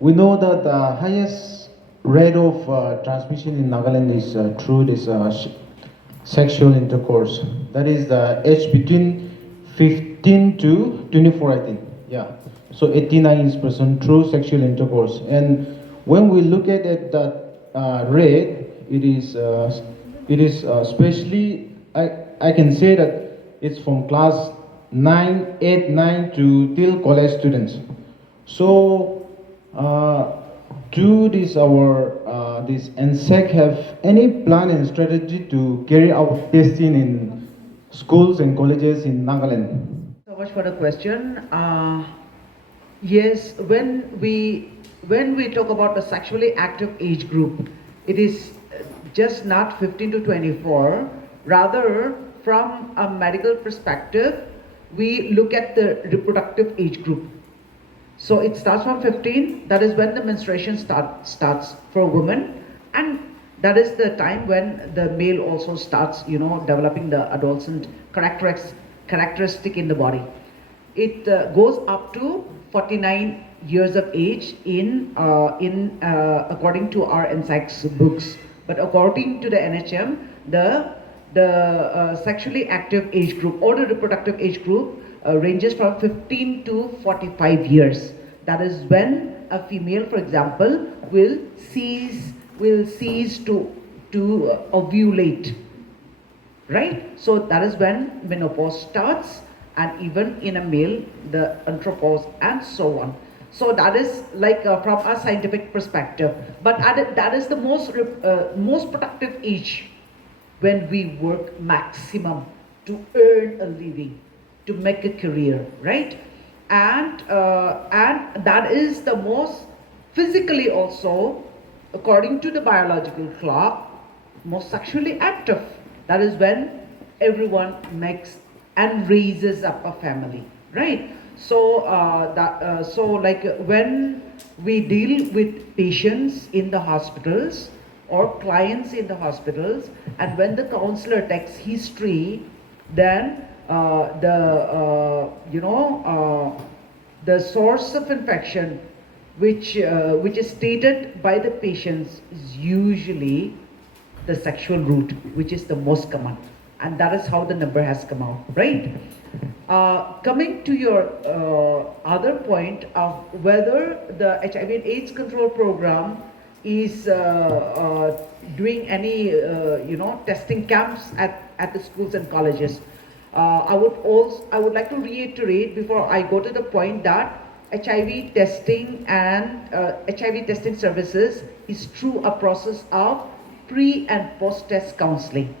we know that the highest rate of transmission in Nagaland is through this sexual intercourse. That is the age between 15 to 24, I think. Yeah. So 89% through sexual intercourse. And when we look at it, that rate, it is especially, I can say that it's from class 9, 8, 9 to till college students. So, do this our this NSEC have any plan and strategy to carry out testing in schools and colleges in Nagaland? So much for the question. Yes, when we talk about the sexually active age group, it is just not 15 to 24. Rather, from a medical perspective, we look at the reproductive age group. So it starts from 15. That is when the menstruation starts for women, and that is the time when the male also starts, developing the adolescent characteristic in the body. It goes up to 49 years of age in according to our NSAC's books. But according to the NHM, the sexually active age group or the reproductive age group ranges from 15 to 45 years. That is when a female, for example, will cease to ovulate, right? So that is when menopause starts, and even in a male, the andropause, and so on. So that is like from a scientific perspective. But that is the most productive age when we work maximum to earn a living, to make a career, right? And that is the most physically also, according to the biological clock, most sexually active. That is when everyone makes and raises up a family, right? So like when we deal with patients in the hospitals or clients in the hospitals, and when the counselor takes history, then the source of infection which is stated by the patients is usually the sexual route, which is the most common, and that is how the number has come out, right? Coming to your other point of whether the HIV and AIDS control program is doing any testing camps at the schools and colleges. I would like to reiterate before I go to the point that HIV testing and HIV testing services is through a process of pre and post test counseling.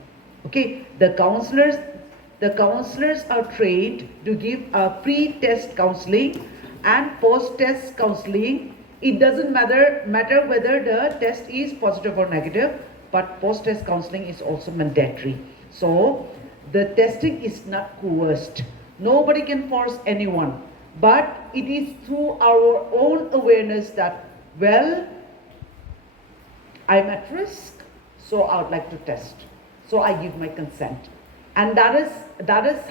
Okay, the counselors are trained to give a pre-test counseling and post-test counseling. It doesn't matter whether the test is positive or negative, but post-test counseling is also mandatory. So the testing is not coerced. Nobody can force anyone, but it is through our own awareness that, well, I'm at risk, so I would like to test. So I give my consent. And that is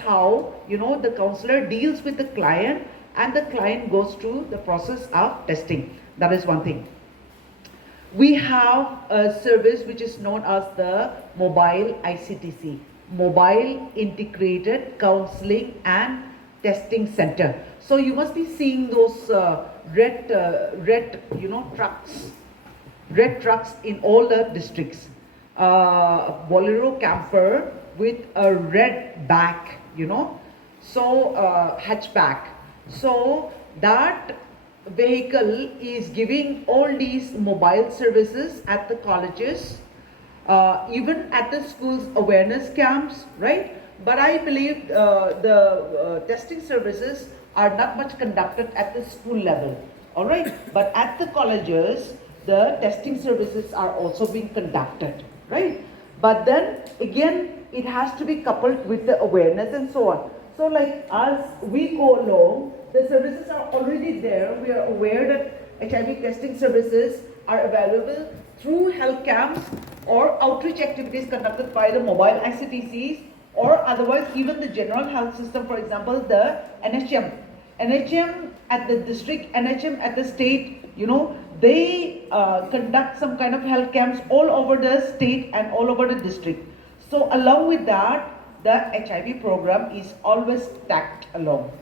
how the counselor deals with the client, and the client goes through the process of testing. That is one thing. We have a service which is known as the mobile ICTC, Mobile Integrated Counseling and Testing Center. So you must be seeing those red trucks in all the districts. Bolero camper with a red back, so hatchback. So that vehicle is giving all these mobile services at the colleges, even at the schools awareness camps, right? But I believe the testing services are not much conducted at the school level, all right? But at the colleges, the testing services are also being conducted, right? But then again, it has to be coupled with the awareness and so on. So like as we go along, the services are already there. We are aware that HIV testing services are available through health camps or outreach activities conducted by the mobile ICTCs, or otherwise even the general health system, for example, the NHM at the district, NHM at the state, they conduct some kind of health camps all over the state and all over the district. So along with that, the HIV program is always tagged along,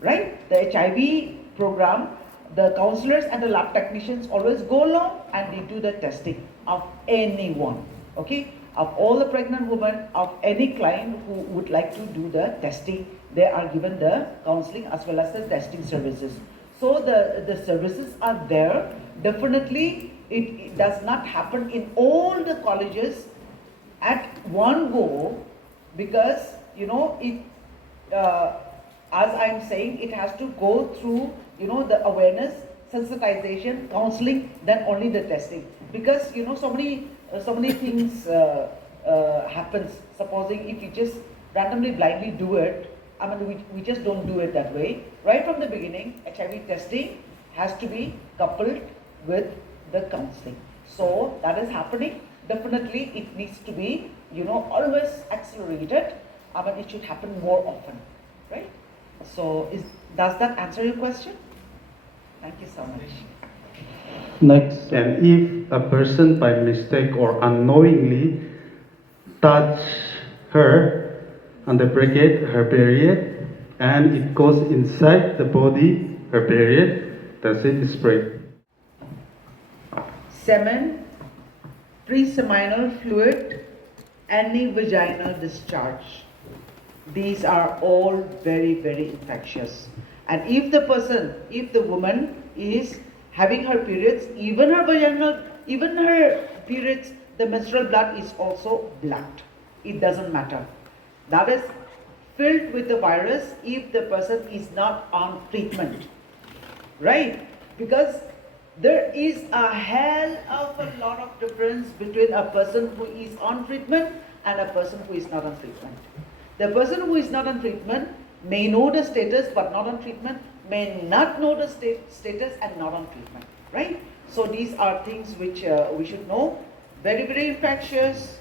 right? The HIV program, the counselors and the lab technicians always go along and they do the testing of anyone, okay? Of all the pregnant women, of any client who would like to do the testing, they are given the counseling as well as the testing services. So the services are there. Definitely, it does not happen in all the colleges at one go, because as I'm saying, it has to go through the awareness, sensitization, counseling, then only the testing. Because so many things happens. Supposing if you just randomly blindly do it, I mean we just don't do it that way. Right from the beginning, HIV testing has to be coupled with the counseling. So that is happening. Definitely it needs to be always accelerated. I mean it should happen more often, right? So does that answer your question? Thank you so much. Next. And if a person by mistake or unknowingly touch her undeprecated her period and it goes inside the body, her period, does it spread? Semen, pre-seminal fluid, any vaginal discharge. These are all very, very infectious. And if the woman is having her periods, even her periods, the menstrual blood is also blood. It doesn't matter. That is filled with the virus if the person is not on treatment, right? Because there is a hell of a lot of difference between a person who is on treatment and a person who is not on treatment. The person who is not on treatment may know the status but not on treatment, may not know the status and not on treatment, right? So these are things which we should know. Very, very infectious,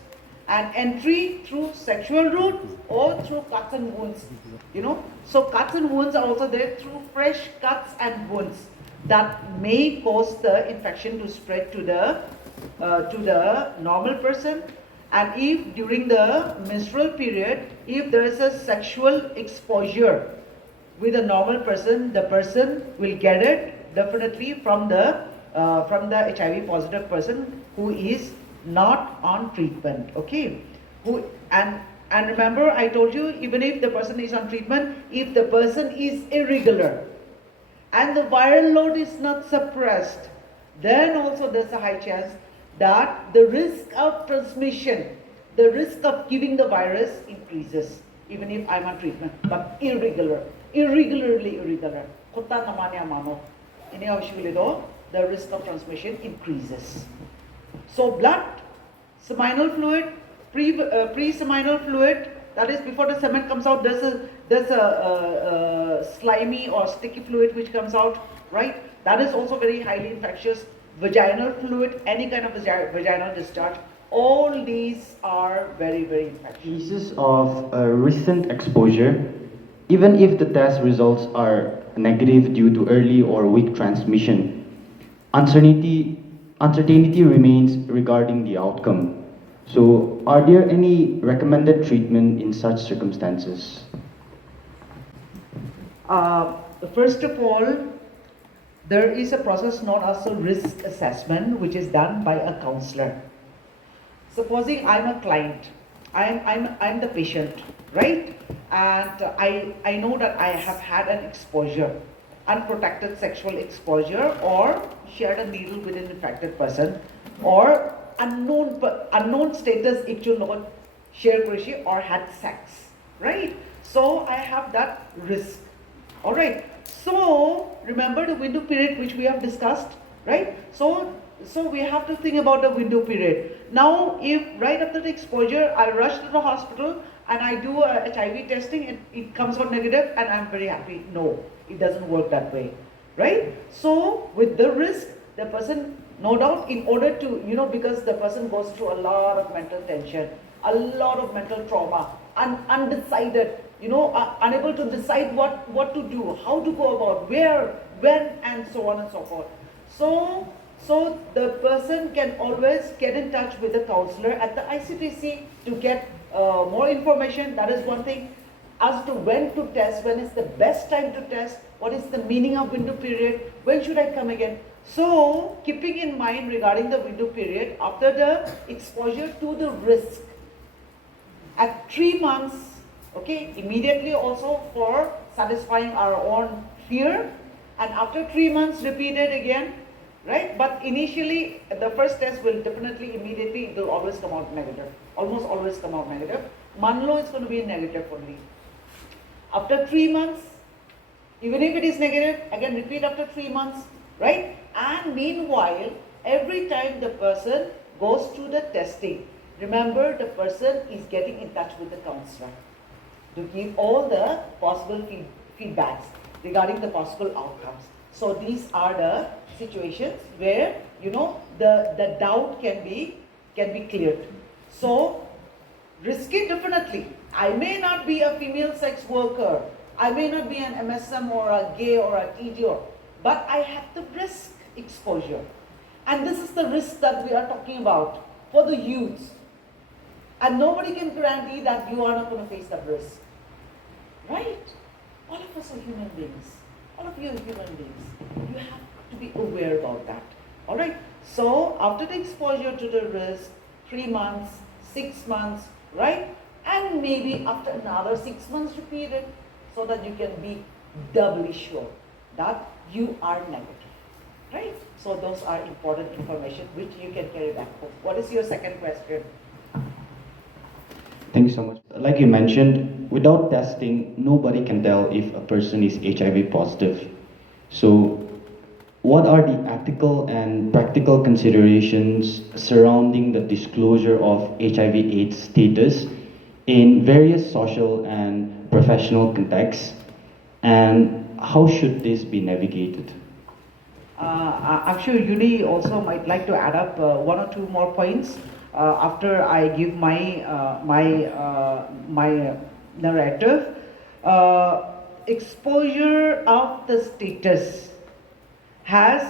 and entry through sexual route or through cuts and wounds. So cuts and wounds are also there, through fresh cuts and wounds that may cause the infection to spread to the normal person. And if during the menstrual period, if there is a sexual exposure with a normal person, the person will get it definitely from the HIV positive person who is not on treatment, okay? And remember, I told you, even if the person is on treatment, if the person is irregular and the viral load is not suppressed, then also there's a high chance that the risk of transmission, the risk of giving the virus increases, even if I'm on treatment, but irregularly irregular. The risk of transmission increases. So blood, seminal fluid, pre-seminal fluid, that is before the semen comes out, there's a slimy or sticky fluid which comes out, right? That is also very highly infectious. Vaginal fluid, any kind of vaginal discharge, all these are very, very infectious. Cases of recent exposure, even if the test results are negative due to early or weak transmission, uncertainty remains regarding the outcome. So, are there any recommended treatment in such circumstances? First of all, there is a process known as a risk assessment, which is done by a counselor. Supposing I'm a client, I'm the patient, right? And I know that I have had an exposure, unprotected sexual exposure, or shared a needle with an infected person, or unknown status if you not share korishi or had sex, right? So I have that risk. All right. So remember the window period which we have discussed, right? So we have to think about the window period. Now, if right after the exposure I rush to the hospital and I do a HIV testing, it comes out negative and I'm very happy. No, it doesn't work that way, right? So with the risk, the person, no doubt, in order to, because the person goes through a lot of mental tension, a lot of mental trauma, undecided, unable to decide what to do, how to go about, where, when, and so on and so forth. So the person can always get in touch with the counselor at the ICTC to get more information. That is one thing. As to when to test, when is the best time to test, what is the meaning of window period, when should I come again. So keeping in mind regarding the window period, after the exposure to the risk, at 3 months, okay, immediately also for satisfying our own fear, and after 3 months repeated again, right? But initially, the first test will definitely immediately, it will always come out negative, almost always come out negative. Manlo is going to be negative only. After 3 months, even if it is negative, again repeat after 3 months, right? And meanwhile, every time the person goes through the testing, remember the person is getting in touch with the counselor to give all the possible feedbacks regarding the possible outcomes. So these are the situations where, you know, the doubt can be cleared. So risky, definitely. I may not be a female sex worker. I may not be an MSM or a gay or a TGO, but I have the risk exposure. And this is the risk that we are talking about for the youth. And nobody can guarantee that you are not going to face that risk. Right? All of us are human beings. All of you are human beings. You have to be aware about that. Alright? So, after the exposure to the risk, 3 months, 6 months, right? And maybe after another 6 months repeated, so that you can be doubly sure that you are negative. Right? So those are important information which you can carry back home. What is your second question? Thank you so much. Like you mentioned, without testing, nobody can tell if a person is HIV positive. So, what are the ethical and practical considerations surrounding the disclosure of HIV/AIDS status in various social and professional contexts, and how should this be navigated? I'm sure Yuni also might like to add up 1 or 2 more points after I give my narrative. Exposure of the status has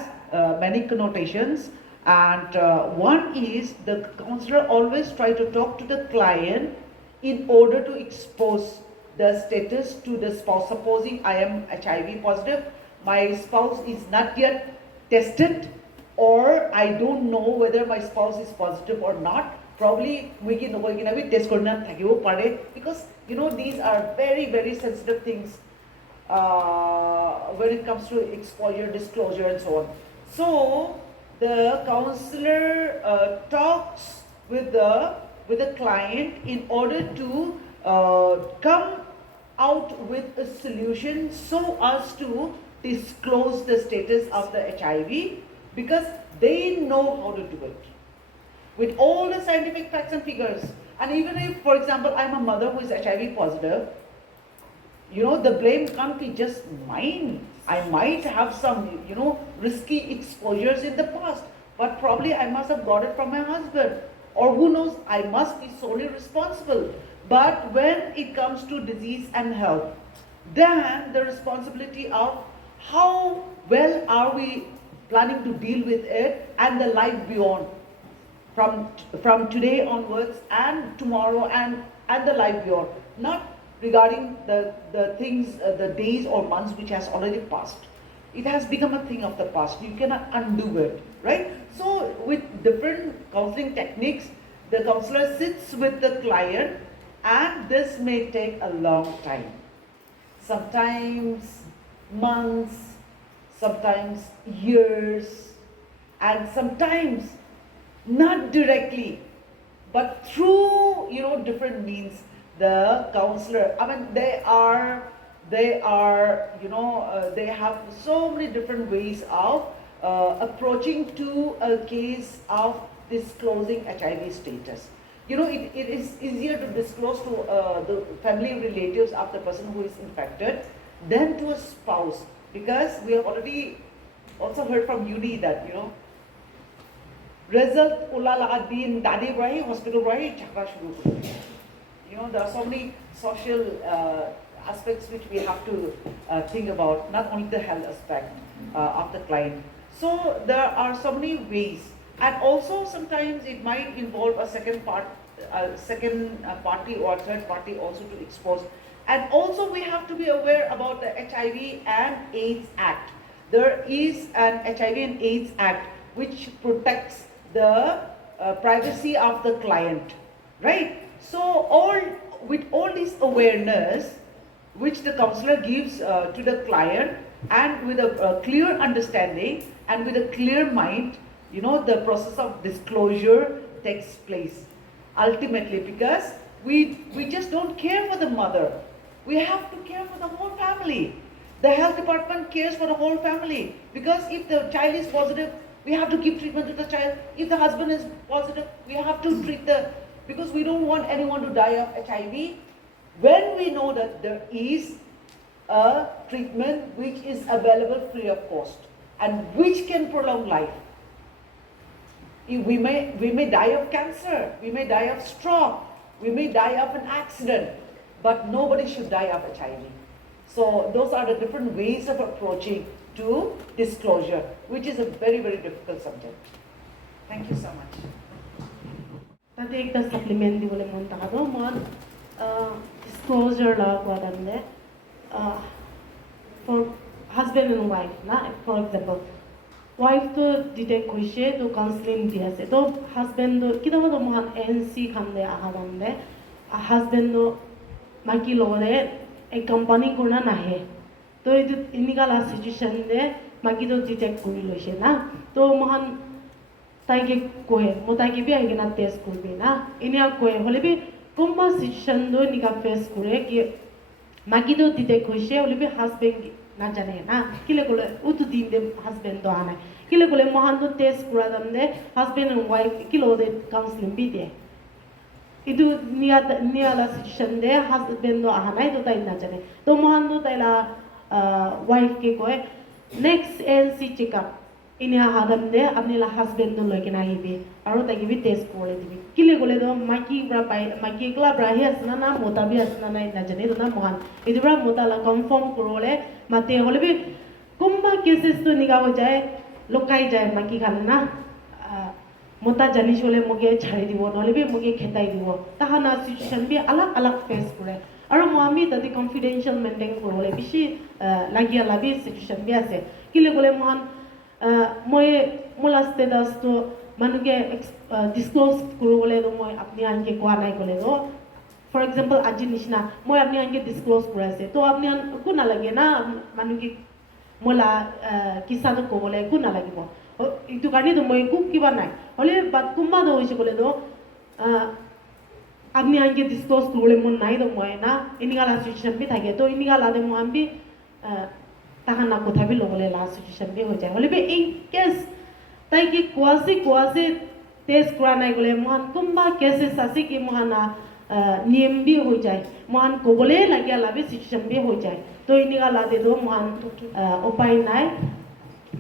many connotations, and one is the counselor always try to talk to the client in order to expose the status to the spouse. Supposing I am HIV positive, my spouse is not yet tested, or I don't know whether my spouse is positive or not. Probably we can test because you know these are very, very sensitive things when it comes to exposure, disclosure, and so on. So the counselor talks with the client in order to come out with a solution so as to disclose the status of the HIV, because they know how to do it with all the scientific facts and figures. And even if, for example, I'm a mother who is HIV positive, you know, the blame can't be just mine. I might have some, you know, risky exposures in the past, but probably I must have got it from my husband. Or who knows, I must be solely responsible. But when it comes to disease and health, then the responsibility of how well are we planning to deal with it and the life beyond, from today onwards and tomorrow and the life beyond, not regarding the things, the days or months which has already passed. It has become a thing of the past. You cannot undo it, right? So with different counseling techniques, the counselor sits with the client, and this may take a long time. Sometimes months, sometimes years, and sometimes not directly, but through, you know, different means. The counselor, I mean, they are, you know, they have so many different ways of approaching to a case of disclosing HIV status. You know, it is easier to disclose to the family relatives of the person who is infected than to a spouse, because we have already also heard from Uni that, you know, result ula lagat din dadi brahi hospital brahi chakra shuru kore. You know, there are so many social aspects which we have to think about, not only the health aspect of the client. So there are so many ways, and also sometimes it might involve a second party or third party also to expose. And also we have to be aware about the HIV and AIDS Act. There is an HIV and AIDS Act which protects the privacy of the client, right? So with all this awareness which the counselor gives to the client, and with a clear understanding and with a clear mind, the process of disclosure takes place ultimately, because we just don't care for the mother. We have to care for the whole family. The health department cares for the whole family, because if the child is positive, we have to give treatment to the child. If the husband is positive, we have to treat because we don't want anyone to die of HIV. When we know that there is a treatment which is available free of cost and which can prolong life. We may die of cancer, we may die of stroke, we may die of an accident, but nobody should die of HIV. So those are the different ways of approaching to disclosure, which is a very, very difficult subject. Thank you so much. Tadi ekta supplement dibole mon takado mon disclosure la kwadande for husband and wife na, for example wife to detect hoise to counseling diase to husband to kidaba to mohan NC khande ahadande husband to maki logore a company kurna nahe to it inigala situation de maki to detect kuri loise na to mohan taike kohe mo taike bi aigena test kurbe na inia kohe hole bi kumma situation do nika face kure ki maki to detect hoise hole bi husband na jane na kile kole utu din de husband do ana kile kole mohan to test kura damde husband and wife kilo de counseling bi de itu niya la situation de husband do ana to tai na jane to mohan do tai la wife ke kohe next NC checkup inia hadam de apne la husband do loike na hibi aro ta gibi test kore dibi kile gole do maki bra pai maki kla bra hi asna na mota bi asna na na jane do na mohan idu bra mota la confirm korole mate hole bi kumba cases to niga ho jaye lokai jaye maki khan na mota jani chole moge chhari dibo nole bi moge khetai dibo ta hana situation bi alag alag face kore aro mo ami tati confidential maintain korole bishi lagia labi situation bi ase kile gole mohan mola status to manuke disclose kurole do moi apni anke kwa nai kole do for example aji nishna moi apni anke disclose kurase to apni ku na lage na manuke mola kisa to kole ku na lagibo itu kani to moi ku kiba nai hole bat kumba do hoise kole do apni anke disclose kurole mon nai do moi na inigala situation bi thake to inigala de mo ambi tahana kotha bi logole la situation bi ho jay hole be in case tai ki kwasi test kura nai gole mohan kumba cases ase ki mohana niyam bi ho jay mohan kobole lagya la bi situation bi ho jay to iniga la de do mohan upai nai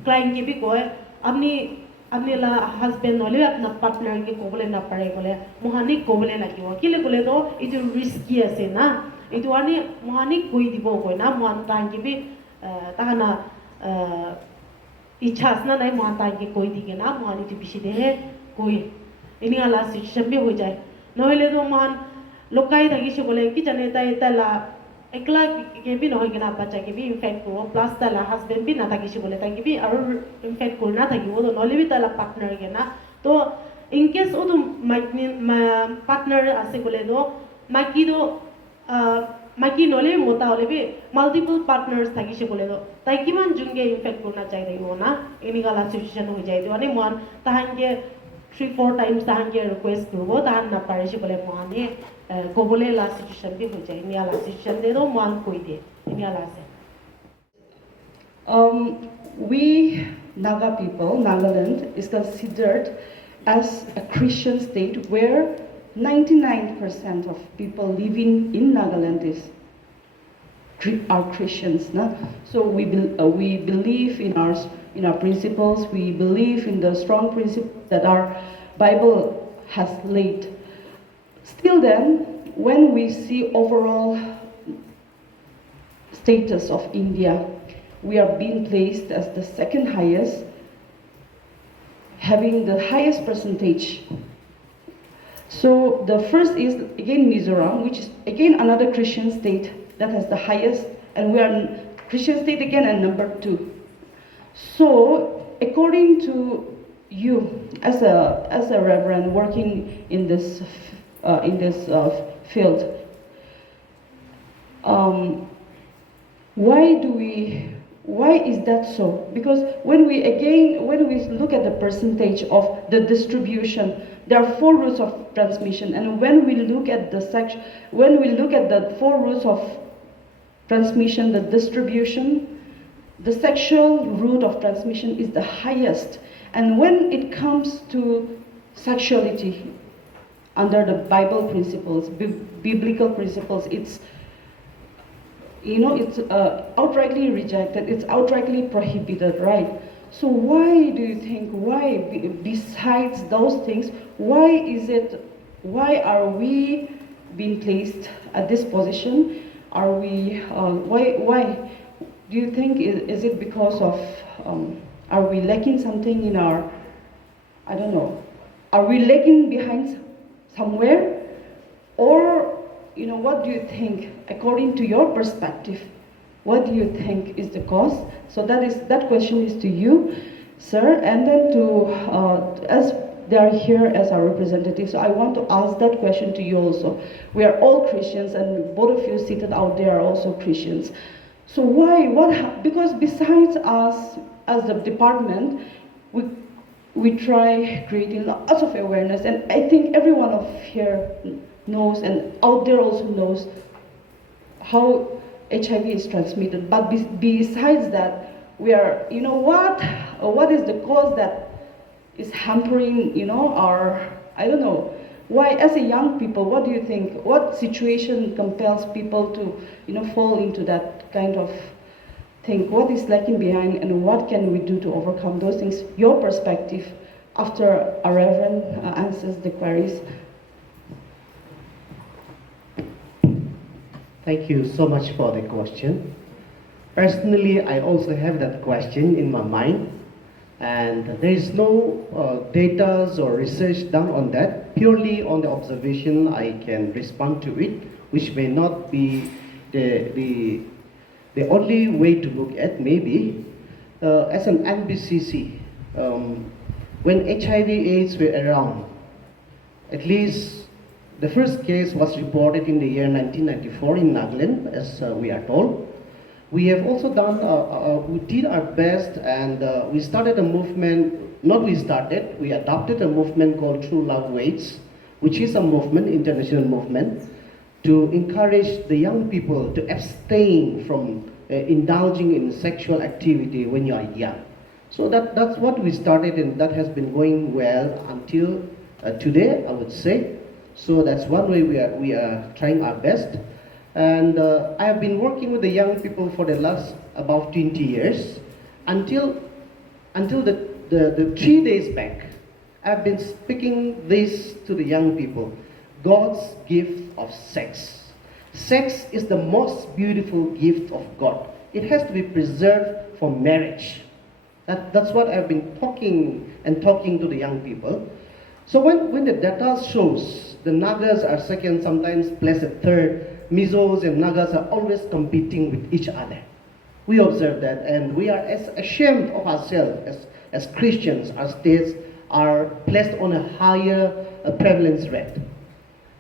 client ki bi koy apni la husband hole apna partner ki kobole na pare gole mohani kobole lagibo kile gole do itu risky ase na itu ani mohani koi dibo koi na mohan tan ki bi tahana इच्छास ना नहीं माता के कोई दिखे ना मानी तो पिछे दे कोई इन्हीं आला सिचुएशन भी हो जाए नॉइले तो मान लोकाई थकी से बोले कि जने ताला एकला के भी नहीं कि ना बच्चा के भी इन्फेक्ट करो प्लस ताला हस्बैंड भी ना थकी से बोले ताकि भी और इन्फेक्ट करो ना थकी वो तो नॉइले भी ताला पार्टनर के ना तो इनकेस वो तो पार्टनर ऐसे बोले तो माकी तो maki nole mota hole bi multiple partners thaki se bole do tai kiman junge infect korna chai rahibo na inigala situation ho jai do ani mon tahange 3-4 times tahange request korbo tahan na pare se bole mane kobole la situation bi ho jai inigala situation de do mon koi de inigala se we Naga people, Nagaland is considered as a Christian state where 99% of people living in Nagaland are Christians. Na? So we believe in our principles. We believe in the strong principles that our Bible has laid. Still then, when we see overall status of India, we are being placed as the second highest having the highest percentage. So the first is again Mizoram, which is again another Christian state that has the highest, and we are Christian state again and number 2. So according to you as a reverend working in this field, why is that so? Because when we look at the percentage of the distribution, there are 4 routes of transmission, and when we look at the 4 routes of transmission, the distribution, the sexual route of transmission is the highest. And when it comes to sexuality, under the Bible principles, biblical principles, it's outrightly rejected, it's outrightly prohibited, right? So why do you think, besides those things, why are we being placed at this position? Why do you think, is it because of, are we lacking something in our, I don't know, are we lagging behind somewhere? Or, what do you think, according to your perspective, what do you think is the cause? So that question is to you, sir, and then as they are here as our representatives, so I want to ask that question to you also. We are all Christians, and both of you seated out there are also Christians. So because besides us as the department, we try creating lots of awareness, and I think everyone of here knows, and out there also knows, how HIV is transmitted. But besides that, we are, what is the cause that is hampering, our, I don't know, why as a young people, what do you think, what situation compels people to, fall into that kind of thing? What is lacking behind, and what can we do to overcome those things? Your perspective after our Reverend answers the queries. Thank you so much for the question. Personally, I also have that question in my mind, and there is no data or research done on that. Purely on the observation, I can respond to it, which may not be the only way to look at. Maybe as an NBCC, when HIV/AIDS were around, at least the first case was reported in the year 1994 in Nagaland, as we are told. We have also done, we did our best, and we started a movement, we adopted a movement called True Love Waits, which is a movement, international movement, to encourage the young people to abstain from indulging in sexual activity when you are young. So that's what we started, and that has been going well until today, I would say. So that's one way we are trying our best. And I have been working with the young people for the last about 20 years, until the 3 days back. I've been speaking this to the young people: God's gift of sex. Sex is the most beautiful gift of God. It has to be preserved for marriage. That's what I've been talking to the young people. So when the data shows the Nagas are second, sometimes placed at third, Mizos and Nagas are always competing with each other. We observe that, and we are as ashamed of ourselves as Christians. Our states are placed on a higher prevalence rate.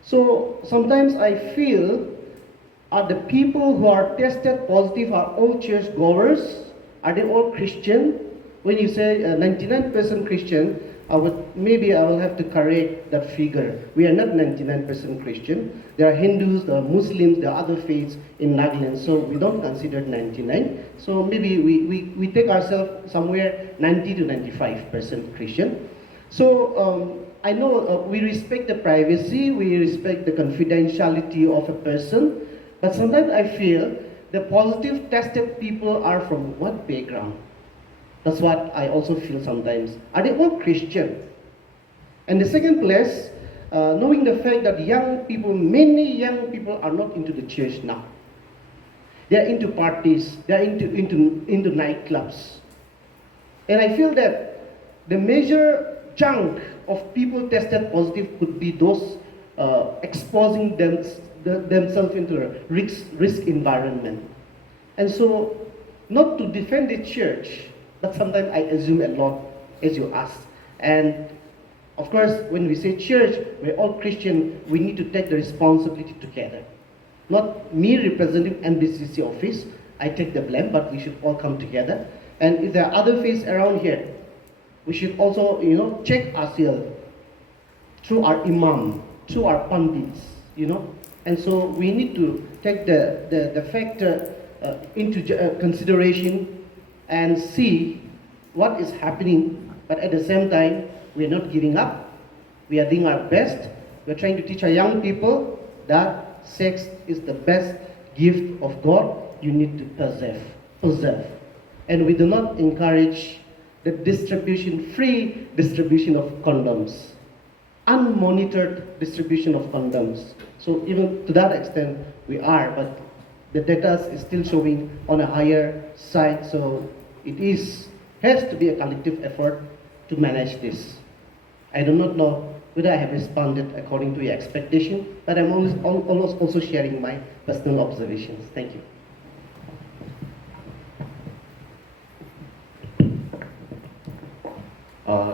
So sometimes I feel, are the people who are tested positive are all church goers? Are they all Christian? When you say 99% Christian, I will have to correct that figure. We are not 99% Christian. There are Hindus, there are Muslims, there are other faiths in Nagaland, so we don't consider 99. So maybe we take ourselves somewhere 90 to 95% Christian. So I know we respect the privacy, we respect the confidentiality of a person, but sometimes I feel the positive tested people are from what background? That's what I also feel sometimes. Are they all Christian? And the second place, knowing the fact that many young people are not into the church now. They're into parties, they're into nightclubs. And I feel that the major chunk of people tested positive could be those exposing themselves into a risk environment. And so, not to defend the church, but sometimes I assume a lot as you ask. And of course, when we say church, we're all Christian, we need to take the responsibility together. Not me representing NBCC office, I take the blame, but we should all come together. And if there are other faiths around here, we should also, check ourselves through our imam, through our pandits, And so we need to take the factor into consideration and see what is happening. But at the same time, we are not giving up. We are doing our best. We are trying to teach our young people that sex is the best gift of God. You need to preserve. And we do not encourage the free distribution of condoms, unmonitored distribution of condoms. So even to that extent, we are, but the data is still showing on a higher side. So it has to be a collective effort to manage this. I do not know whether I have responded according to your expectation, but I'm always also sharing my personal observations. Thank you.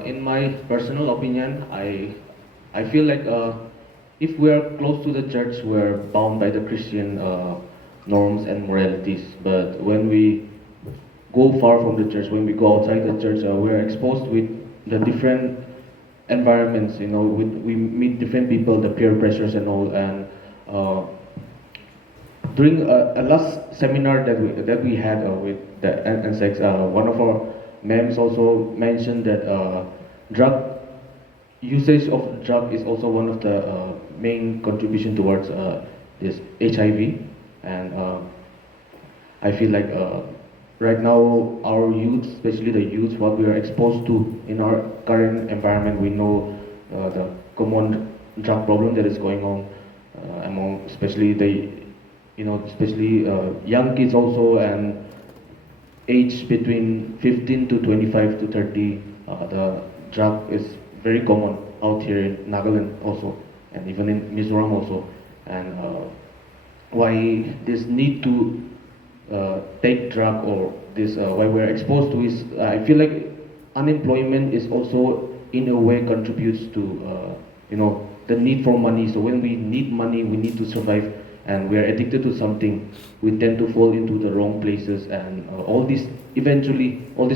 In my personal opinion, I feel like if we are close to the church, we're bound by the Christian norms and moralities. But when we go far from the church, when we go outside the church, we're exposed with the different environments. We meet different people, the peer pressures and all. And during a last seminar that we had with the NSEX, one of our ma'ams also mentioned that usage of drug is also one of the main contribution towards this HIV. And I feel like right now our youth, especially the youth, what we are exposed to in our current environment, we know the common drug problem that is going on among especially young kids also, and age between 15 to 25 to 30. The drug is very common out here in Nagaland also, and even in Mizoram also. And why this need to take drug, or this why we're exposed to is, I feel like unemployment is also in a way contributes to the need for money. So when we need money, we need to survive, and we are addicted to something, we tend to fall into the wrong places, and all these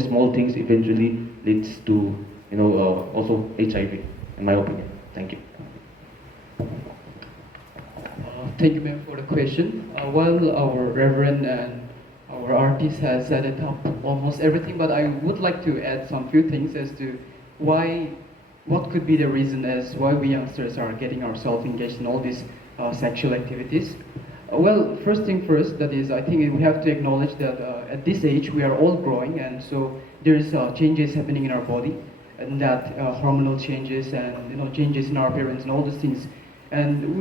small things eventually leads to also HIV, in my opinion. Thank you. Thank you, ma'am, for the question. While our Reverend and our artist has set it up almost everything, but I would like to add some few things as to what could be the reason as why we youngsters are getting ourselves engaged in all these sexual activities. Well, first thing first, that is, I think we have to acknowledge that at this age we are all growing, and so there is changes happening in our body, and that hormonal changes and changes in our appearance and all these things. And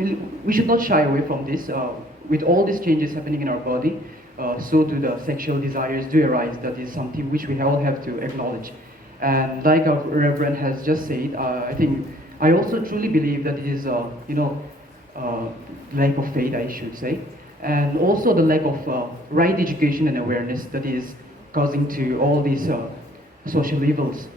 we should not shy away from this. With all these changes happening in our body, so do the sexual desires do arise. That is something which we all have to acknowledge. And like our Reverend has just said, I also truly believe that it is lack of faith, I should say, and also the lack of right education and awareness that is causing to all these social evils.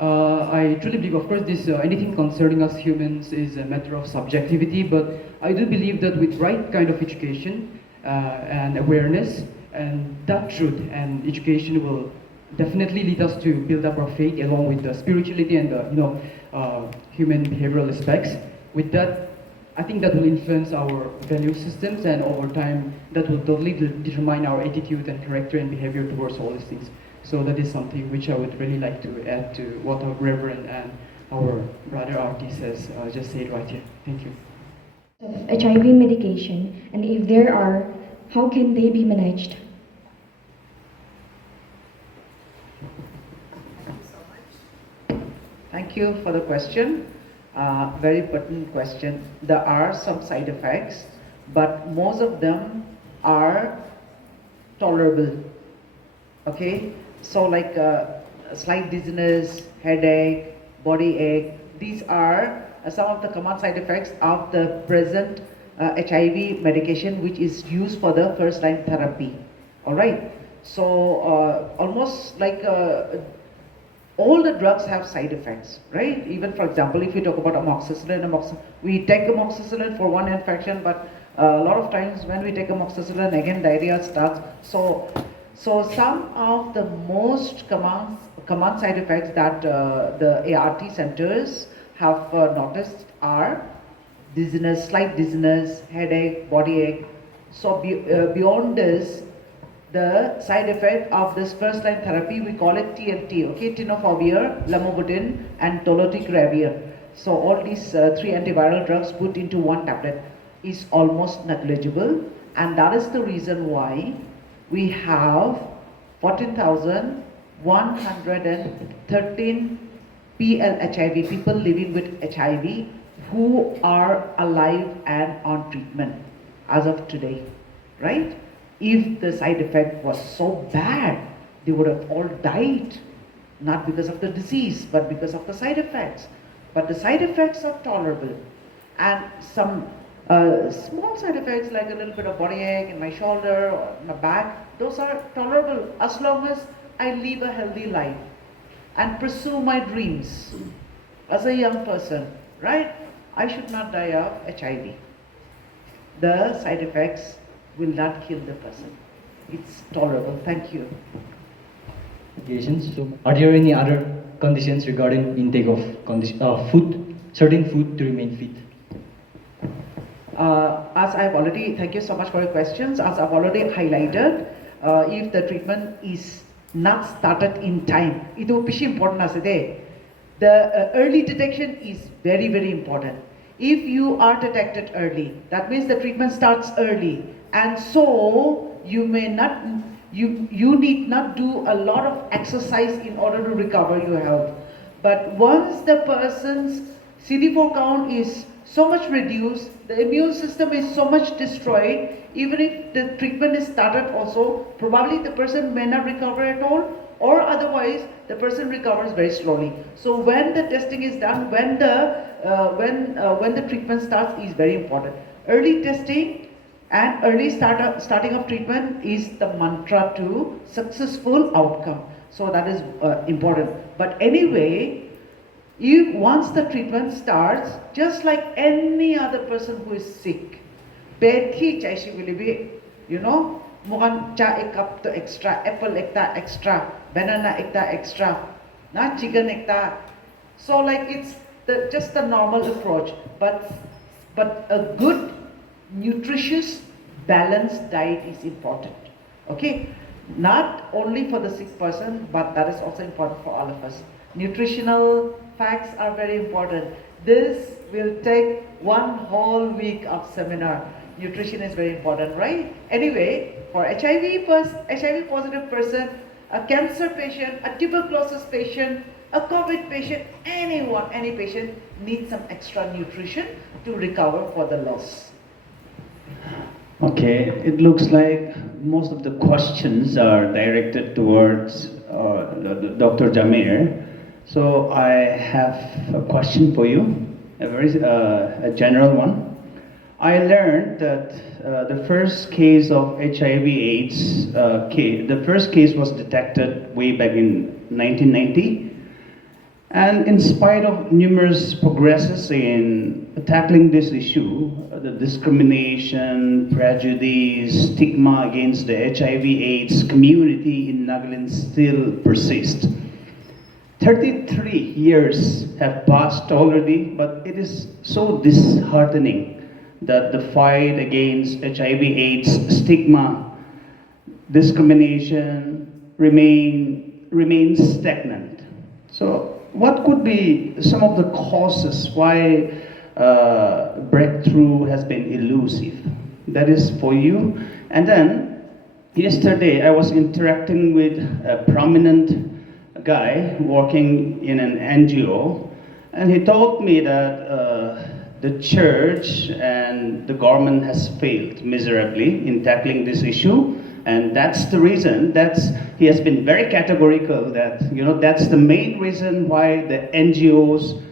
I truly believe, of course, this anything concerning us humans is a matter of subjectivity, but I do believe that with right kind of education and awareness, and that truth and education will definitely lead us to build up our faith along with the spirituality and the human behavioral aspects. With that, I think that will influence our value systems, and over time that will totally determine our attitude and character and behavior towards all these things. So that is something which I would really like to add to what our Reverend and our brother artist has just said right here. Thank you. HIV medication, and if there are, how can they be managed? Thank you for the question. Very pertinent question. There are some side effects, but most of them are tolerable. Okay, so like slight dizziness, headache, body ache. These are some of the common side effects of the present HIV medication, which is used for the first line therapy. All right. So almost like all the drugs have side effects, right? Even for example, if we talk about amoxicillin, we take amoxicillin for one infection, but a lot of times when we take amoxicillin, again diarrhea starts. So some of the most common side effects that the ART centers have noticed are dizziness, slight dizziness, headache, body ache. So beyond this, the side effect of this first line therapy, we call it TNT, okay, tenofovir, lamivudine and dolutegravir. So all these 3 antiviral drugs put into one tablet is almost negligible, and that is the reason why we have 14,113 PLHIV, people living with HIV, who are alive and on treatment as of today, right? If the side effect was so bad, they would have all died, not because of the disease, but because of the side effects. But the side effects are tolerable, and some small side effects like a little bit of body ache in my shoulder or my back, those are tolerable as long as I live a healthy life and pursue my dreams as a young person, right? I should not die of HIV. The side effects will not kill the person. It's tolerable. Thank you. So, are there any other conditions regarding intake of food, certain food to remain fit? As I've already, thank you so much for your questions. As I've already highlighted, if the treatment is not started in time, it will be important as the early detection is very, very important. If you are detected early, that means the treatment starts early, and so you may not, you need not do a lot of exercise in order to recover your health. But once the person's CD4 count is so much reduced, the immune system is so much destroyed, even if the treatment is started also, probably the person may not recover at all, or otherwise the person recovers very slowly. So when the testing is done, when the treatment starts is very important. Early testing and early starting of treatment is the mantra to successful outcome. So that is important. But anyway, if once the treatment starts, just like any other person who is sick, bedhi chaishi will be, mugan cha ek cup to extra, apple ekta extra, banana ekta extra, na chicken ekta. So like it's just the normal approach, but a good, nutritious, balanced diet is important. Okay, not only for the sick person, but that is also important for all of us. Nutritional facts are very important. This will take one whole week of seminar. Nutrition is very important, right? Anyway, for HIV positive person, a cancer patient, a tuberculosis patient, a COVID patient, any patient needs some extra nutrition to recover for the loss. Okay, it looks like most of the questions are directed towards Dr. Jamir. So I have a question for you, a very general one. I learned that the first case of HIV/AIDS, the first case was detected way back in 1990. And in spite of numerous progresses in tackling this issue, the discrimination, prejudice, stigma against the HIV/AIDS community in Nagaland still persist. 33 years have passed already, but it is so disheartening that the fight against HIV/AIDS stigma, discrimination remains stagnant. So what could be some of the causes why breakthrough has been elusive? That is for you. And then yesterday I was interacting with a prominent guy working in an NGO, and he told me that the church and the government has failed miserably in tackling this issue, And that's the reason, he has been very categorical that, that's the main reason why the NGOs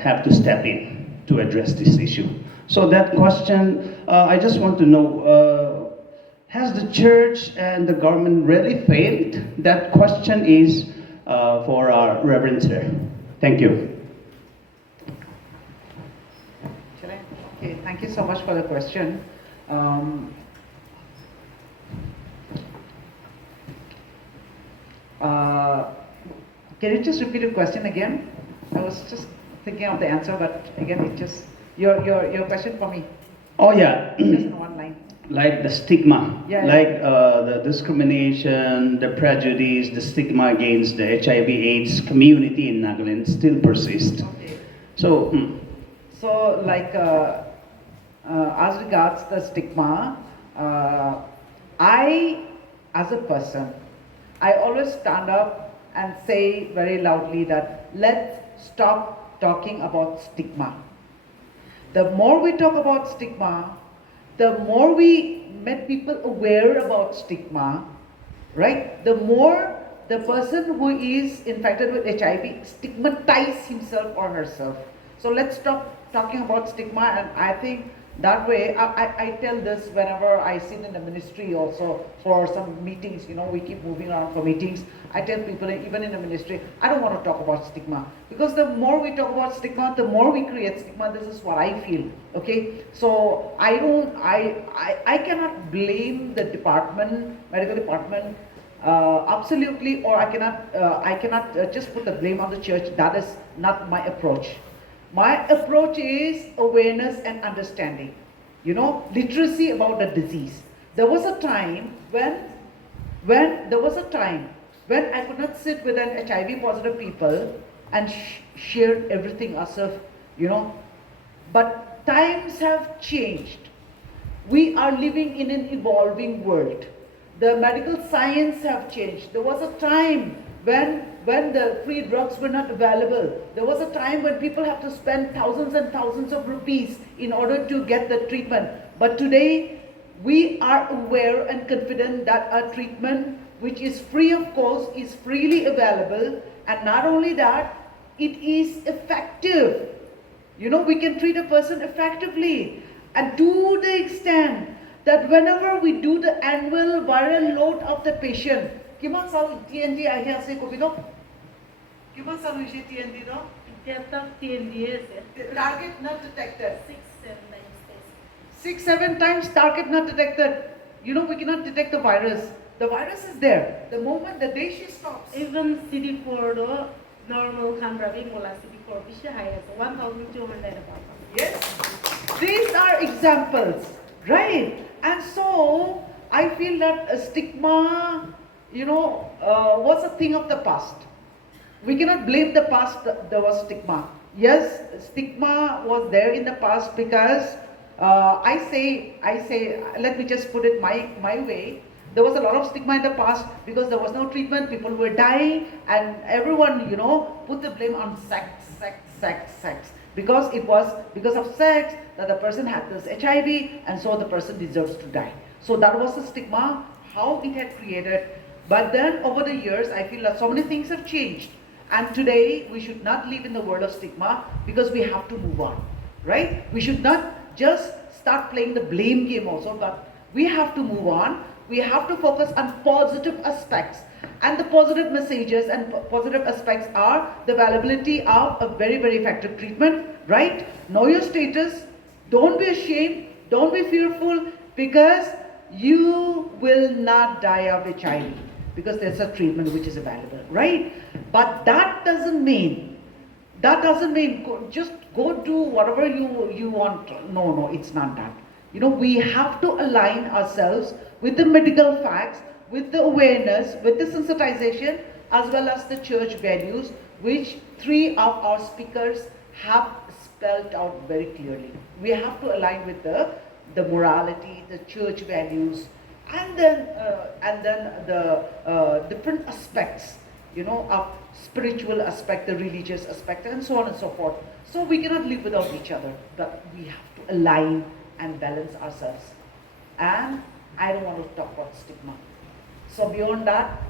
have to step in to address this issue. So that question, I just want to know, has the church and the government really failed? That question is for our Reverend Sir. Thank you. Okay, thank you so much for the question. Can you just repeat the question again? I was just thinking of the answer, but again, it just your question for me. Oh yeah. Just in one line. Like the stigma, Yeah, like the discrimination, the prejudice, the stigma against the HIV/AIDS community in Nagaland still persists. Okay. So. So, like, as regards the stigma, I, as a person, I always stand up and say very loudly that let's stop talking about stigma. The more we talk about stigma, the more we make people aware about stigma, right? The more the person who is infected with HIV stigmatize himself or herself. So let's stop talking about stigma, and I think that way, I tell this whenever I sit in the ministry also for some meetings, we keep moving around for meetings. I tell people, even in the ministry, I don't want to talk about stigma. Because the more we talk about stigma, the more we create stigma. This is what I feel, okay? So I cannot blame the department, medical department, absolutely, or I cannot just put the blame on the church. That is not my approach. My approach is awareness and understanding, literacy about the disease. There was a time when I could not sit with an HIV positive people and share everything ourselves, But times have changed. We are living in an evolving world. The medical science have changed. There was a time when the free drugs were not available. There was a time when people have to spend thousands and thousands of rupees in order to get the treatment. But today, we are aware and confident that a treatment which is free of cost is freely available, and not only that, it is effective. We can treat a person effectively, and to the extent that whenever we do the annual viral load of the patient, kiman sal TND ahi ase COVID do? Kiman sal ise TND do? Target not detected. 6-7 times target not detected. We cannot detect the virus. The virus is there. The moment, the day she stops. Even CD4 do normal country mula CD4 bisha high as 1,200 about. Yes. These are examples, right? And so I feel that a stigma, was a thing of the past. We cannot blame the past that there was stigma. Yes, stigma was there in the past because I say, let me just put it my way. There was a lot of stigma in the past because there was no treatment, people were dying, and everyone, put the blame on sex. Because it was because of sex that the person had this HIV, and so the person deserves to die. So that was the stigma, how it had created. But then over the years, I feel that so many things have changed. And today, we should not live in the world of stigma because we have to move on, right? We should not just start playing the blame game also, but we have to move on. We have to focus on positive aspects. And the positive messages and positive aspects are the availability of a very, very effective treatment, right? Know your status. Don't be ashamed. Don't be fearful, because you will not die of HIV because there's a treatment which is available, right? But that doesn't mean just go do whatever you want. No, it's not that. We have to align ourselves with the medical facts, with the awareness, with the sensitization, as well as the church values, which 3 of our speakers have spelled out very clearly. We have to align with the morality, the church values, and then the different aspects, of spiritual aspect, the religious aspect, and so on and so forth. So we cannot live without each other, but we have to align and balance ourselves. And I don't want to talk about stigma. So beyond that,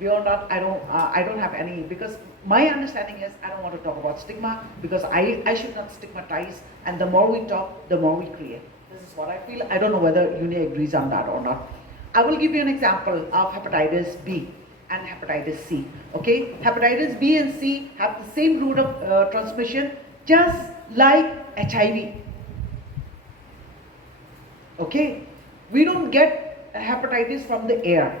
I don't have any, because my understanding is I don't want to talk about stigma, because I should not stigmatize, and the more we talk, the more we create. This is what I feel. I don't know whether Uni agrees on that or not. I will give you an example of hepatitis B and hepatitis C. Okay, hepatitis B and C have the same route of transmission, just like HIV. Okay, we don't get hepatitis from the air.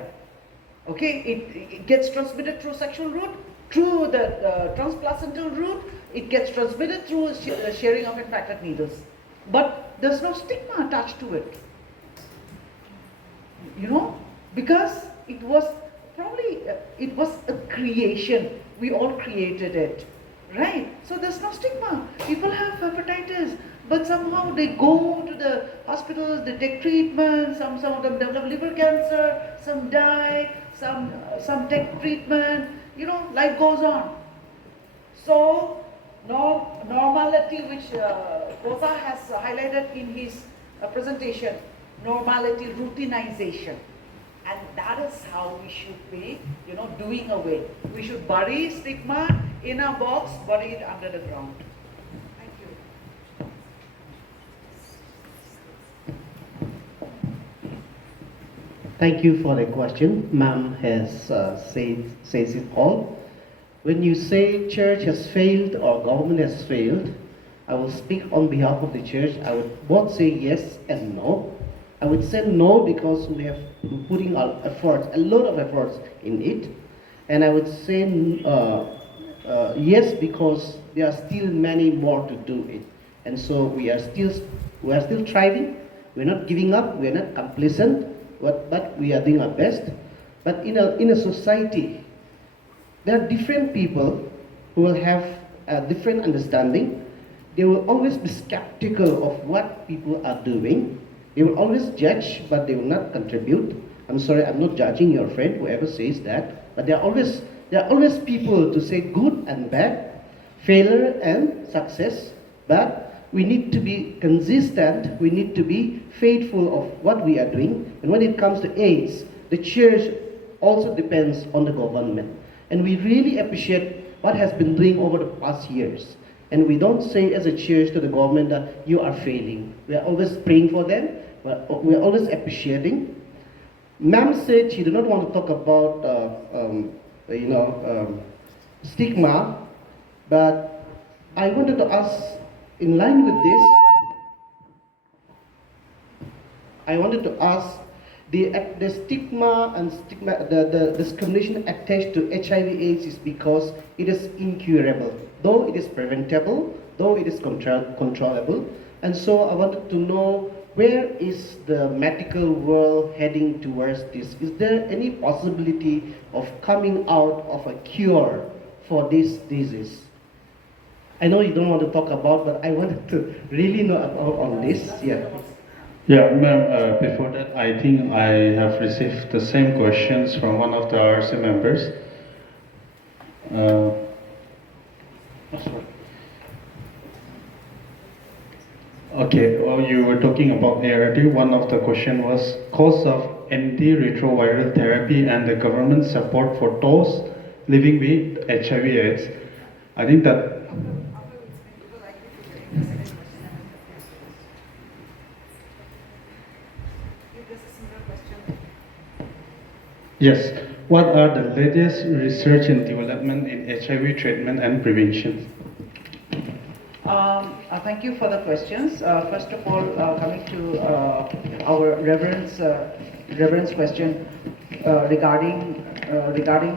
Okay, it gets transmitted through sexual route, through the transplacental route. It gets transmitted through sharing of infected needles. But there's no stigma attached to it. You know, because it was probably, it was a creation. We all created it, right? So there's no stigma. People have hepatitis, but somehow they go to the hospitals, they take treatment, some of them develop liver cancer, some die, some take treatment, you know, life goes on. So, normality, which Kosa has highlighted in his presentation, normality, routinization. And that is how we should be, you know, doing away. We should bury stigma in a box, bury it under the ground. Thank you. Thank you for the question. Ma'am has says it all. When you say church has failed or government has failed, I will speak on behalf of the church. I would both say yes and no. I would say no because we have been putting our efforts, a lot of efforts in it. And I would say yes because there are still many more to do it. And so we are still striving. We're not giving up. We're not complacent. But we are doing our best. But in a society, there are different people who will have a different understanding. They will always be skeptical of what people are doing. They will always judge, but they will not contribute. I'm sorry, I'm not judging your friend, whoever says that. But there are always people to say good and bad, failure and success. But we need to be consistent. We need to be faithful of what we are doing. And when it comes to AIDS, the church also depends on the government. And we really appreciate what has been doing over the past years. And we don't say as a church to the government that you are failing. We are always praying for them. We are always appreciating. Ma'am said she did not want to talk about, stigma, but I wanted to ask, in line with this, I wanted to ask the stigma and the discrimination attached to HIV/AIDS is because it is incurable, though it is preventable, though it is controllable. And so I wanted to know, where is the medical world heading towards this? Is there any possibility of coming out of a cure for this disease? I know you don't want to talk about, but I wanted to really know about on this. Yeah. Yeah, ma'am, before that, I think I have received the same questions from one of the RC members. Sorry. Okay, well, you were talking about ART. One of the question was cause of antiretroviral therapy and the government support for those living with HIV/AIDS. I think that yes. What are the latest research and development in HIV treatment and prevention? Thank you for the questions. First of all, coming to our reverend's question regarding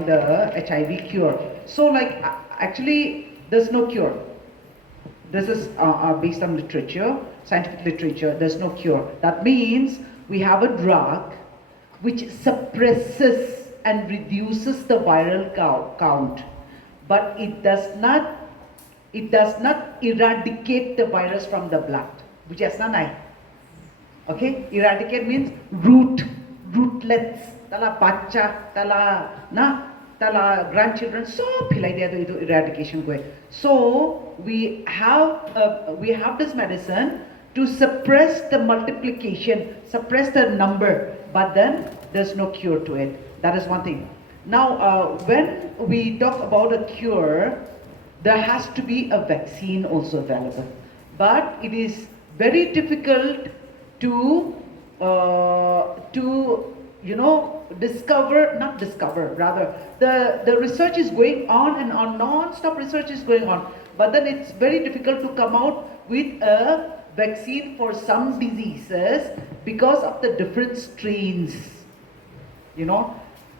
the HIV cure. So, like, actually, there's no cure. This is based on literature, scientific literature. There's no cure. That means we have a drug which suppresses and reduces the viral count, but it does not eradicate the virus from the blood. Okay, eradicate means rootlets, tala bacha, tala grandchildren, so pilai dia itu eradication go. So we have this medicine to suppress the multiplication, suppress the number, but then there's no cure to it. That is one thing. Now, when we talk about a cure, there has to be a vaccine also available. But it is very difficult to the research is going on and on, non-stop research is going on. But then it's very difficult to come out with a vaccine for some diseases because of the different strains,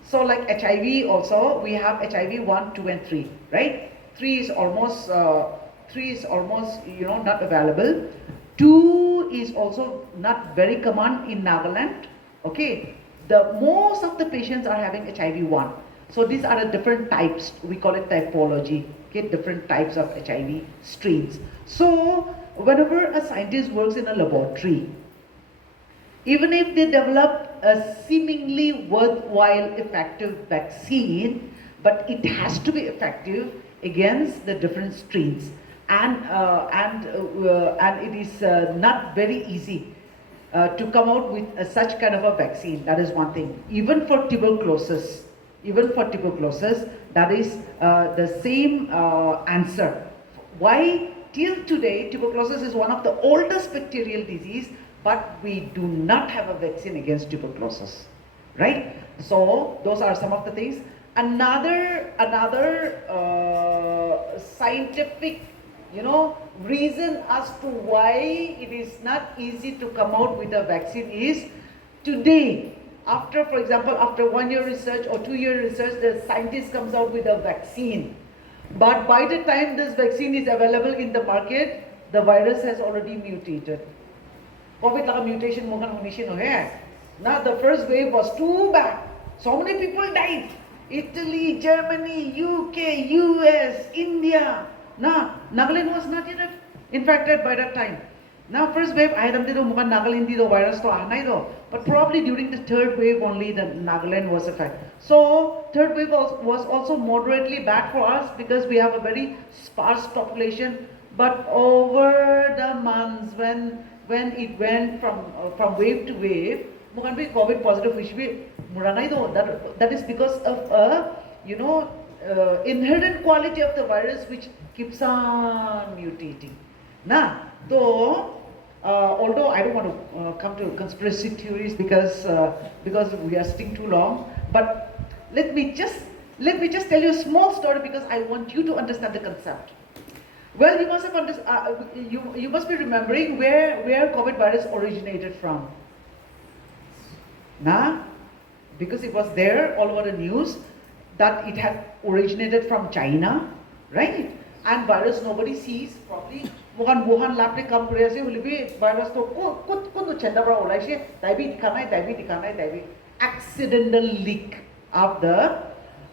So like HIV also, we have HIV 1, 2 and 3, right? 3 is almost, not available. 2 is also not very common in Nagaland, okay? Most of the patients are having HIV 1. So these are the different types, we call it typology, okay? Different types of HIV strains. So whenever a scientist works in a laboratory, even if they develop a seemingly worthwhile effective vaccine, but it has to be effective against the different strains. And it is not very easy to come out with such kind of a vaccine. That is one thing. Even for tuberculosis, that is the same answer. Why till today tuberculosis is one of the oldest bacterial disease, but we do not have a vaccine against tuberculosis, right? So those are some of the things. Another scientific reason as to why it is not easy to come out with a vaccine is today, for example, after 1 year research or 2 year research, the scientist comes out with a vaccine. But by the time this vaccine is available in the market, the virus has already mutated. COVID like a mutation now the first wave was too bad. So many people died. Italy, Germany, UK, US, India. Now, Nagaland was not yet infected by that time. Now, first wave, I had Nagaland virus to but probably during the third wave only the Nagaland was affected. So, third wave was also moderately bad for us because we have a very sparse population. But over the months, when it went from wave to wave, COVID positive that is because of inherent quality of the virus which keeps on mutating. Now, though, although I don't want to come to conspiracy theories because we are sitting too long, but let me just tell you a small story because I want you to understand the concept. Well, you must have you must be remembering where COVID virus originated from. Nah, because it was there all over the news that it had originated from China, right? And virus nobody sees probably. Wuhan lab ne kam kuri ase ulibi virus to kun chenda pra olai she dikanai accidental leak of the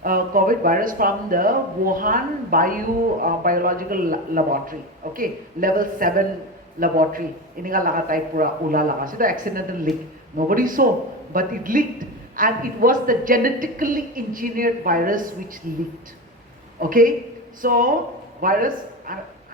COVID virus from the Wuhan biological laboratory, okay, level 7 laboratory. Ininga laga type pura ula laga. So the accidental leak. Nobody saw, but it leaked, and it was the genetically engineered virus which leaked. Okay, so virus.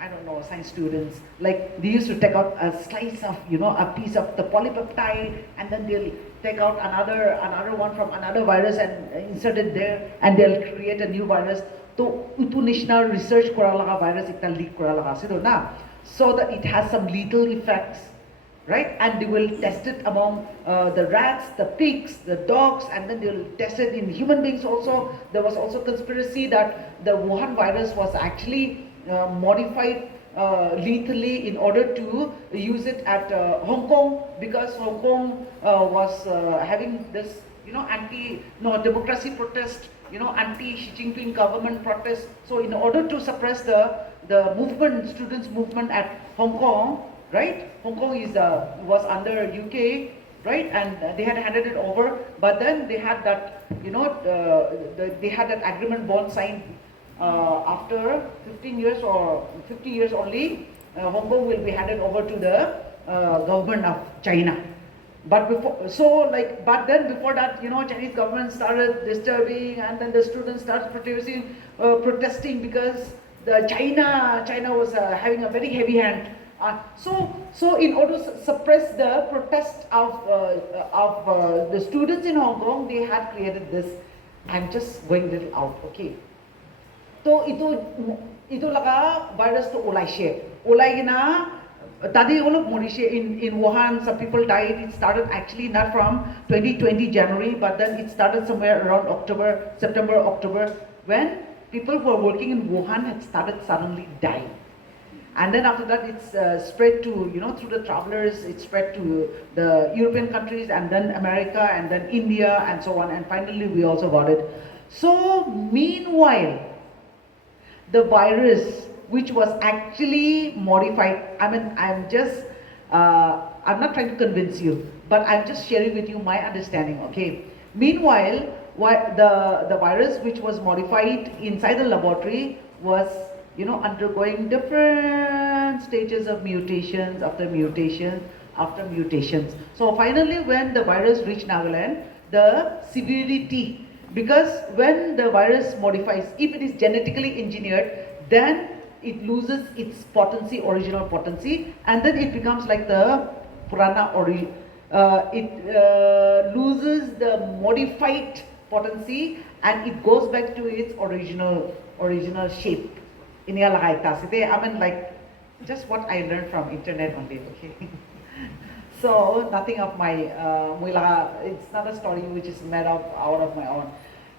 I don't know, science students, like they used to take out a slice of, a piece of the polypeptide, and then they'll take out another one from another virus and insert it there, and they'll create a new virus. So, national research kora laga virus ikta leak kora laga so that it has some lethal effects, right? And they will test it among the rats, the pigs, the dogs, and then they'll test it in human beings also. There was also conspiracy that the Wuhan virus was actually modified lethally in order to use it at Hong Kong, because Hong Kong was having this, democracy protest, anti-Xi Jinping government protest. So in order to suppress the movement, students' movement at Hong Kong, right? Hong Kong was under UK, right? And they had handed it over, but then they had that, they had that agreement bond signed. After 15 years or 50 years only, Hong Kong will be handed over to the government of China. But before that, Chinese government started disturbing, and then the students started protesting because China was having a very heavy hand So in order to suppress the protest of the students in Hong Kong, they had created this. I'm just going a little out, okay. So itu laga virus to ulai gina. Tadi uluk Malaysia in Wuhan, some people died. It started actually not from 2020 January, but then it started somewhere around September, October, when people who were working in Wuhan had started suddenly dying. And then after that, it's spread to, through the travelers, it spread to the European countries, and then America, and then India, and so on. And finally, we also got it. So, meanwhile, the virus, which was actually modified, I'm not trying to convince you, but I'm just sharing with you my understanding, okay? Meanwhile, the virus, which was modified inside the laboratory, was undergoing different stages of mutations after mutations after mutations. So finally, when the virus reached Nagaland, the severity, because when the virus modifies, if it is genetically engineered, then it loses its potency, original potency, and then it becomes like the Purana it loses the modified potency and it goes back to its original shape. I mean, like, just what I learned from internet only, okay? So, nothing of my, it's not a story which is made up out of my own.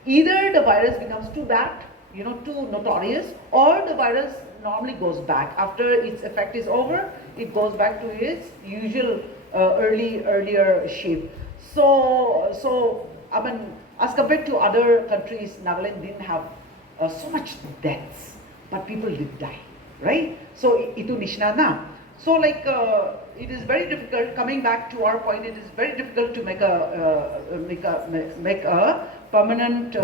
Either the virus becomes too bad, too notorious, or the virus normally goes back. After its effect is over, it goes back to its usual earlier shape. So, I mean, as compared to other countries, Nagaland didn't have so much deaths, but people did die, right? So, itu nishna na. So, like, it is very difficult, coming back to our point, it is very difficult to make a permanent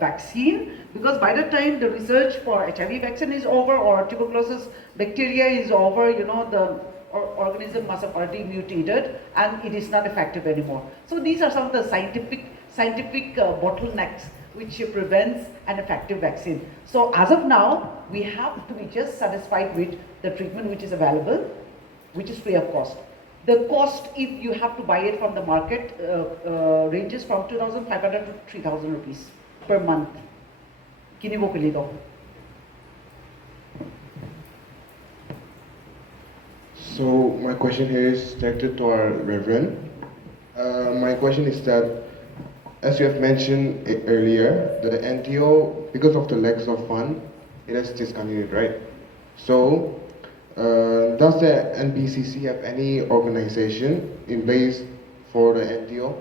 vaccine, because by the time the research for HIV vaccine is over or tuberculosis bacteria is over, the organism must have already mutated and it is not effective anymore. So these are some of the scientific bottlenecks which prevents an effective vaccine. So as of now, we have to be just satisfied with the treatment which is available, which is free of cost. The cost, if you have to buy it from the market, ranges from 2,500 to 3,000 rupees per month. Kinibo kilido. So my question here is directed to our Reverend. My question is that, as you have mentioned earlier, the NTO, because of the lacks of fund, it has discontinued, right? So, does the NBCC have any organization in place for the NTO?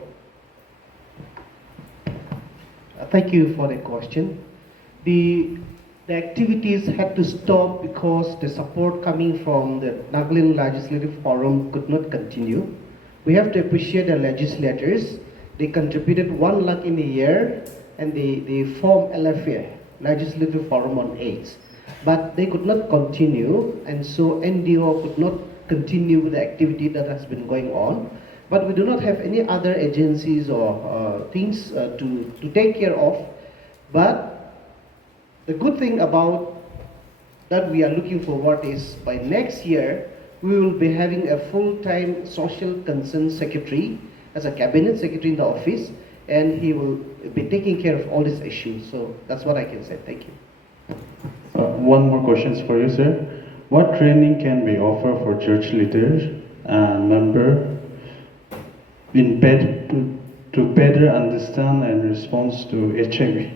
Thank you for the question. The activities had to stop because the support coming from the Nagaland Legislative Forum could not continue. We have to appreciate the legislators. They contributed 1 lakh in a year and they formed LFA, Legislative Forum on AIDS. But they could not continue, and so NDO could not continue with the activity that has been going on. But we do not have any other agencies or things to take care of. But the good thing about that we are looking forward is by next year, we will be having a full-time social concern secretary as a cabinet secretary in the office, and he will be taking care of all these issues. So that's what I can say. Thank you. One more question for you, sir. What training can we offer for church leaders and members to better understand and respond to HIV?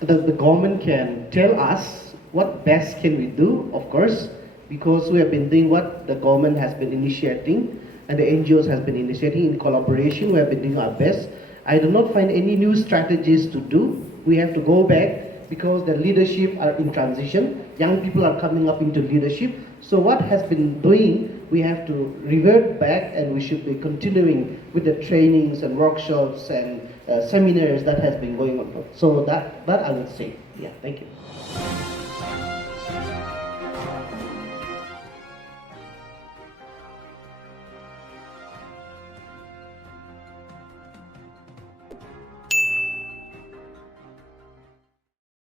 So that the government can tell us what best can we do, of course, because we have been doing what the government has been initiating and the NGOs has been initiating in collaboration. We have been doing our best. I do not find any new strategies to do. We have to go back because the leadership are in transition. Young people are coming up into leadership. So what has been doing, we have to revert back, and we should be continuing with the trainings and workshops and seminars that has been going on. So that I would say. Yeah, thank you.